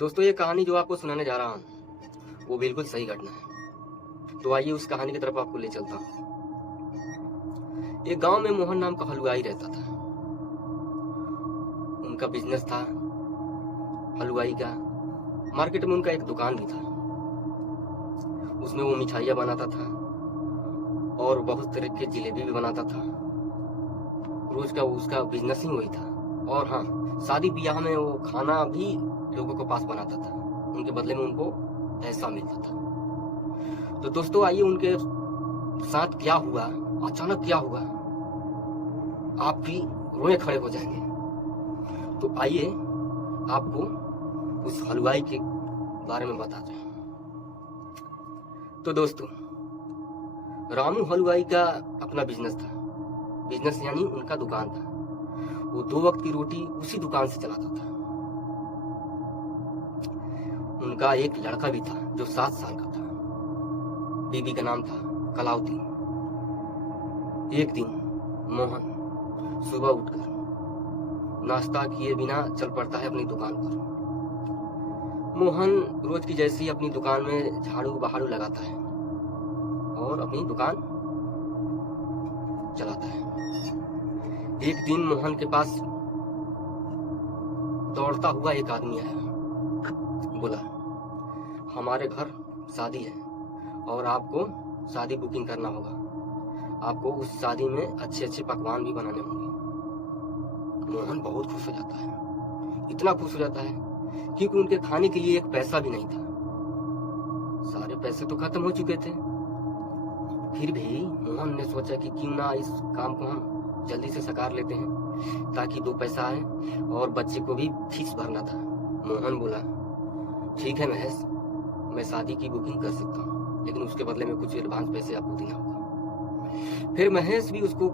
दोस्तों ये कहानी जो आपको सुनाने जा रहा हूँ वो बिल्कुल सही घटना है। तो आइए उस कहानी की तरफ आपको ले चलता हूँ। एक गांव में मोहन नाम का हलवाई रहता था। उनका बिजनेस था हलवाई का। मार्केट में उनका एक दुकान भी था। उसमें वो मिठाइयाँ बनाता था और बहुत तरह के जिलेबी भी बनाता था। रोज का उसका बिजनेस ही वही था। और हाँ, शादी ब्याह में वो खाना भी लोगों को पास बनाता था। उनके बदले में उनको पैसा मिलता था। तो दोस्तों आइए उनके साथ क्या हुआ, अचानक क्या हुआ, आप भी रोए खड़े हो जाएंगे। तो आइए आपको उस हलवाई के बारे में बताते हैं। तो दोस्तों रामू हलवाई का अपना बिजनेस था। बिजनेस यानी उनका दुकान था। वो 2 वक्त की रोटी उसी दुकान से चलाता था। उनका एक लड़का भी था जो 7 साल का था। बीबी का नाम था कलावती। एक दिन मोहन सुबह उठकर नाश्ता किए बिना चल पड़ता है अपनी दुकान पर। मोहन रोज की जैसी अपनी दुकान में झाड़ू बहारू लगाता है और अपनी दुकान चलाता है। एक दिन मोहन के पास दौड़ता हुआ एक आदमी आया। बोला, हमारे घर शादी है और आपको शादी बुकिंग करना होगा। आपको उस शादी में अच्छे अच्छे पकवान भी बनाने होंगे। मोहन बहुत खुश हो जाता है। इतना खुश हो जाता है क्योंकि उनके खाने के लिए एक पैसा भी नहीं था। सारे पैसे तो खत्म हो चुके थे। फिर भी मोहन ने सोचा कि क्यों ना इस काम को हम जल्दी से साकार लेते हैं ताकि 2 पैसा आए और बच्चे को भी फीस भरना था। मोहन बोला, ठीक है महेश, मैं शादी की बुकिंग कर सकता हूँ, लेकिन उसके बदले में कुछ एडवांस पैसे आपको देना होगा। फिर महेश भी उसको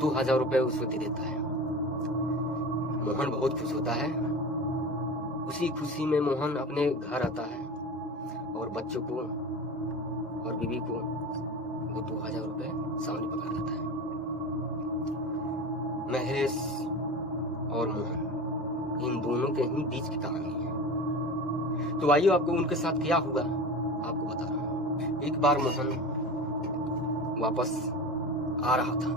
2000 रुपए उसको दे देता है। मोहन बहुत खुश होता है। उसी खुशी में मोहन अपने घर आता है और बच्चों को और बीवी को वो 2000 रुपए सामने पकड़ा देता है। महेश और मोहन इन दोनों के ही बीच की कहानी है। तो आइए आपको उनके साथ क्या हुआ आपको बता रहा हूँ। एक बार मोहन वापस आ रहा था।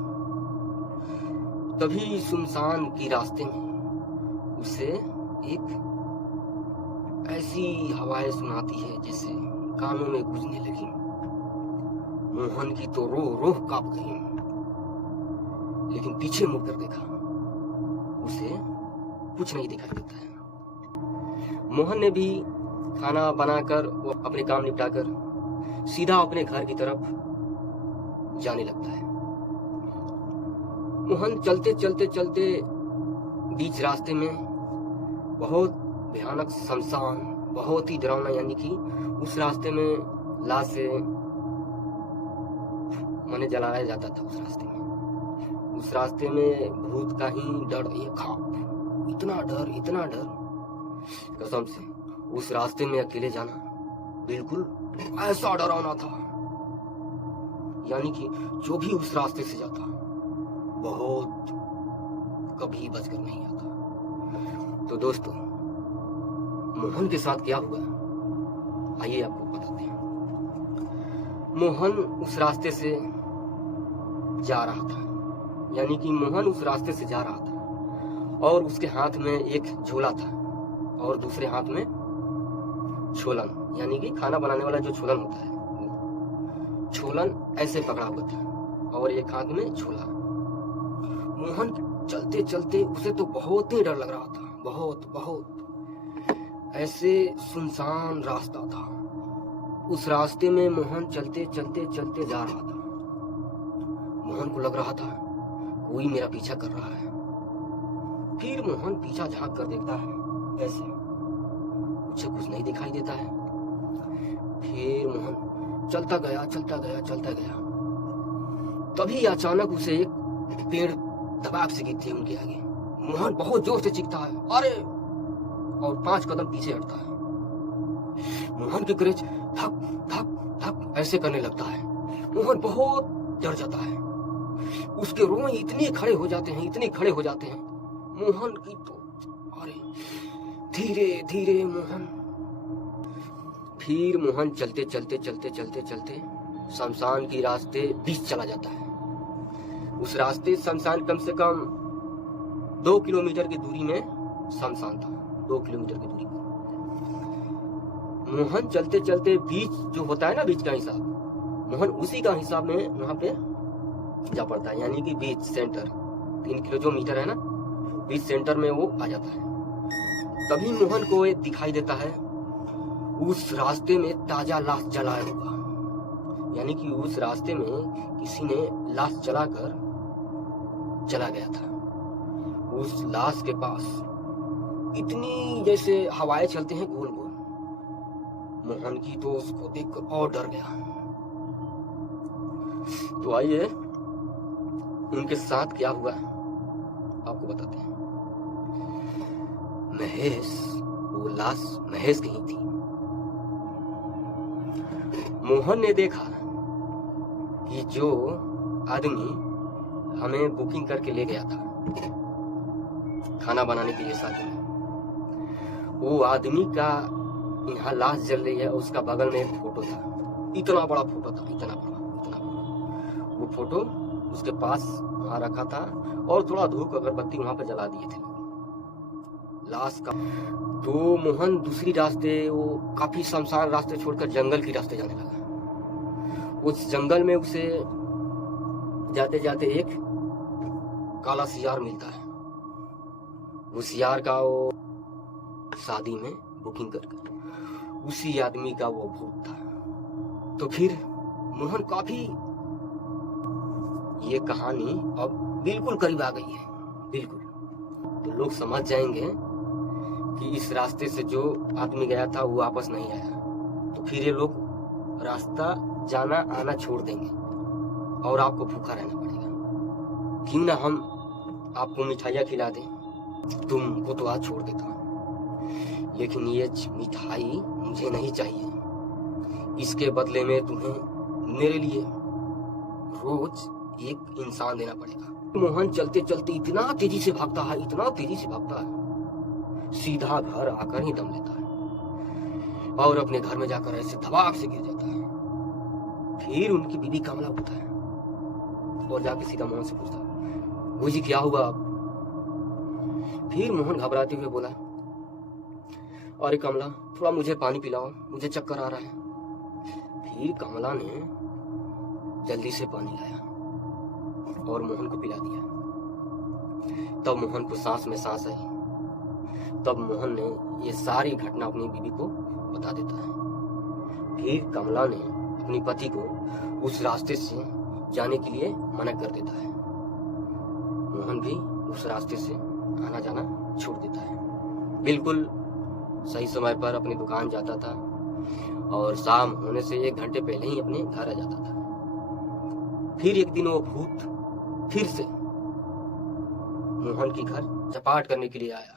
तभी सुनसान की रास्ते में उसे एक ऐसी हवाएं सुनाती है जैसे कानों में गूंजने लगी। मोहन की तो रूह कांप गई। लेकिन पीछे मुड़कर देखा, उसे कुछ नहीं दिखाई देता है। मोहन ने भी खाना बनाकर वो अपने काम निपटाकर सीधा अपने घर की तरफ जाने लगता है। मोहन चलते चलते चलते बीच रास्ते में बहुत भयानक शमशान, बहुत ही डरावना, यानी कि उस रास्ते में लाश से मने जलाया जाता था। उस रास्ते में भूत का ही डर, ये खौफ, इतना डर कसम से उस रास्ते में अकेले जाना बिल्कुल ऐसा डरावना था। यानी कि जो भी उस रास्ते से जाता बहुत कभी बचकर नहीं आता। तो दोस्तों मोहन के साथ क्या हुआ आइए आपको बताते हैं। मोहन उस रास्ते से जा रहा था, यानी कि मोहन उस रास्ते से जा रहा था और उसके हाथ में एक झोला था और दूसरे हाथ में छोलन, यानी कि खाना बनाने वाला जो छोलन होता है वो छोलन ऐसे पकड़ा हुआ था और एक हाथ में झोला। मोहन चलते चलते उसे तो बहुत ही डर लग रहा था। बहुत ऐसे सुनसान रास्ता था। उस रास्ते में मोहन चलते चलते चलते जा रहा था। मोहन को लग रहा था कोई मेरा पीछा कर रहा है। फिर मोहन पीछा झांक कर देखता है, ऐसे उसे कुछ नहीं दिखाई देता है। फिर मोहन चलता गया। तभी अचानक उसे एक पेड़ दबाव से गिरती है उनके आगे। मोहन बहुत जोर से चीखता है, अरे, और 5 कदम पीछे हटता है। मोहन की करेज धक धक धक ऐसे करने लगता है। मोहन बहुत डर जाता है। उसके रोए इतने खड़े हो जाते हैं। मोहन की तो अरे धीरे धीरे मोहन, फिर मोहन चलते चलते चलते चलते चलते शमशान की रास्ते बीच चला जाता है। उस रास्ते शमशान कम से कम 2 किलोमीटर की दूरी में शमशान था। 2 किलोमीटर की दूरी पर मोहन चलते चलते बीच जो होता है ना, बीच का हिसाब, मोहन उसी का हिसाब में वहां पे जा पड़ता है। यानी कि बीच सेंटर 3 किलो जो मीटर है ना, बीच सेंटर में वो आ जाता है। तभी मोहन को एक दिखाई देता है, उस रास्ते में ताजा लाश जलाया हुआ। यानी कि उस रास्ते में किसी ने लाश जलाकर चला गया था। उस लाश के पास इतनी जैसे हवाएं चलते हैं गोल गोल, मोहन की तो उसको देखकर और डर गया। तो आइए उनके साथ क्या हुआ आपको बताते हैं। महेश, वो लाश महेश की ही थी। मोहन ने देखा कि जो आदमी हमें बुकिंग करके ले गया था खाना बनाने के लिए शादी में, वो आदमी का यहाँ लाश जल रही है। उसका बगल में एक फोटो था, इतना बड़ा फोटो था, इतना बड़ा। वो फोटो उसके पास वहां रखा था और थोड़ा धूप अगरबत्ती वहां पे जला दिए थे लाश का। तो मोहन दूसरी रास्ते, वो काफी शमशान रास्ते छोड़कर जंगल की रास्ते जाने लगा। उस जंगल में उसे जाते जाते एक काला सियार मिलता है। वो सियार का वो शादी में बुकिंग करके उसी आदमी का वो भूत था। तो फिर मोहन काफी, ये कहानी अब बिल्कुल करीब आ गई है, बिल्कुल। तो लोग समझ जाएंगे कि इस रास्ते से जो आदमी गया था वो वापस नहीं आया। तो फिर ये लोग रास्ता जाना आना छोड़ देंगे और आपको भूखा रहना पड़ेगा। क्यों ना हम आपको मिठाइयाँ खिला दें, तुमको तो आज छोड़ देता हूँ, लेकिन ये मिठाई मुझे नहीं चाहिए। इसके बदले में तुम्हें मेरे लिए रोज एक इंसान देना पड़ेगा। मोहन चलते चलते इतना तेजी से भागता है, इतना तेजी से भागता है, सीधा घर आकर ही दम लेता है और अपने घर में जाकर ऐसे धबाक से गिर जाता है। फिर उनकी बीवी कमला होता है और जाके सीधा मोहन से पूछता, गुरुजी क्या हुआ? फिर मोहन घबराते हुए बोला, अरे कमला, थोड़ा मुझे पानी पिलाओ, मुझे चक्कर आ रहा है। फिर कमला ने जल्दी से पानी लाया और मोहन को पिला दिया। तब मोहन को सांस में सांस आई। तब मोहन ने ये सारी घटना अपनी बीवी को बता देता है। फिर कमला ने अपने पति को उस रास्ते से जाने के लिए मना कर देता है। मोहन भी उस रास्ते से आना जाना छोड़ देता है। बिल्कुल सही समय पर अपनी दुकान जाता था और शाम होने से 1 घंटे पहले ही अपने घर आ जाता था। फिर एक दिन वो भूत फिर से मोहन के घर चपाट करने के लिए आया।